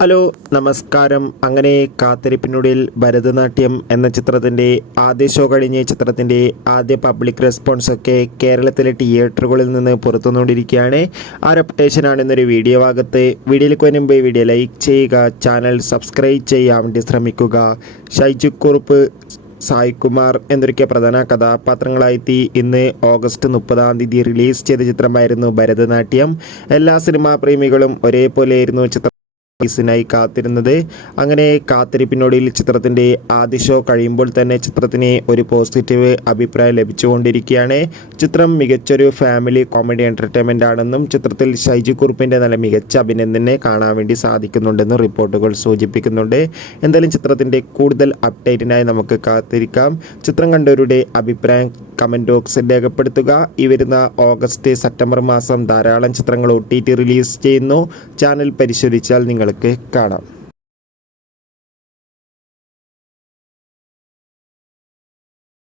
Hello നമസ്കാരം. അങ്ങനെ കാത്തിരിപ്പിനുള്ളിൽ ഭരതനാട്യം എന്ന ചിത്രത്തിൻ്റെ ആദ്യ ഷോ കഴിഞ്ഞ് ചിത്രത്തിൻ്റെ ആദ്യ പബ്ലിക് റെസ്പോൺസൊക്കെ കേരളത്തിലെ തിയേറ്ററുകളിൽ നിന്ന് പുറത്തുകൊണ്ടിരിക്കുകയാണ്. ആ ഒരു അപ്ഡേഷനാണ് ഇന്നൊരു വീഡിയോ ഭാഗത്ത്. വീഡിയോയിലേക്ക് വരുമ്പോൾ വീഡിയോ ലൈക്ക് ചെയ്യുക, ചാനൽ സബ്സ്ക്രൈബ് ചെയ്യാൻ വേണ്ടി ശ്രമിക്കുക. ഷൈജു കുറുപ്പ്, സായ്കുമാർ എന്നൊക്കെ പ്രധാന കഥാപാത്രങ്ങളായി ഇന്ന് ഓഗസ്റ്റ് 30 റിലീസ് ചെയ്ത ചിത്രമായിരുന്നു ഭരതനാട്യം. എല്ലാ സിനിമാ പ്രേമികളും ഒരേപോലെയായിരുന്നു ചിത്രം റിലീസിനായി കാത്തിരുന്നത്. അങ്ങനെ കാത്തിരിപ്പിനൊടുവിൽ ചിത്രത്തിൻ്റെ ആദ്യ ഷോ കഴിയുമ്പോൾ തന്നെ ചിത്രത്തിന് ഒരു പോസിറ്റീവ് അഭിപ്രായം ലഭിച്ചുകൊണ്ടിരിക്കുകയാണ്. ചിത്രം മികച്ചൊരു ഫാമിലി കോമഡി എൻ്റർടൈൻമെൻ്റ് ആണെന്നും ചിത്രത്തിൽ ഷൈജു കുറുപ്പിൻ്റെ നല്ല മികച്ച അഭിനയം തന്നെ കാണാൻ വേണ്ടി സാധിക്കുന്നുണ്ടെന്നും റിപ്പോർട്ടുകൾ സൂചിപ്പിക്കുന്നുണ്ട്. എന്തായാലും ചിത്രത്തിൻ്റെ കൂടുതൽ അപ്ഡേറ്റിനായി നമുക്ക് കാത്തിരിക്കാം. ചിത്രം കണ്ടവരുടെ അഭിപ്രായം കമൻറ്റ് ബോക്സിൽ രേഖപ്പെടുത്തുക. ഈ വരുന്ന ഓഗസ്റ്റ് സെപ്റ്റംബർ മാസം ധാരാളം ചിത്രങ്ങൾ OTT റിലീസ് ചെയ്യുന്നു. ചാനൽ പരിശോധിച്ചാൽ നിങ്ങൾക്ക് കാണാം.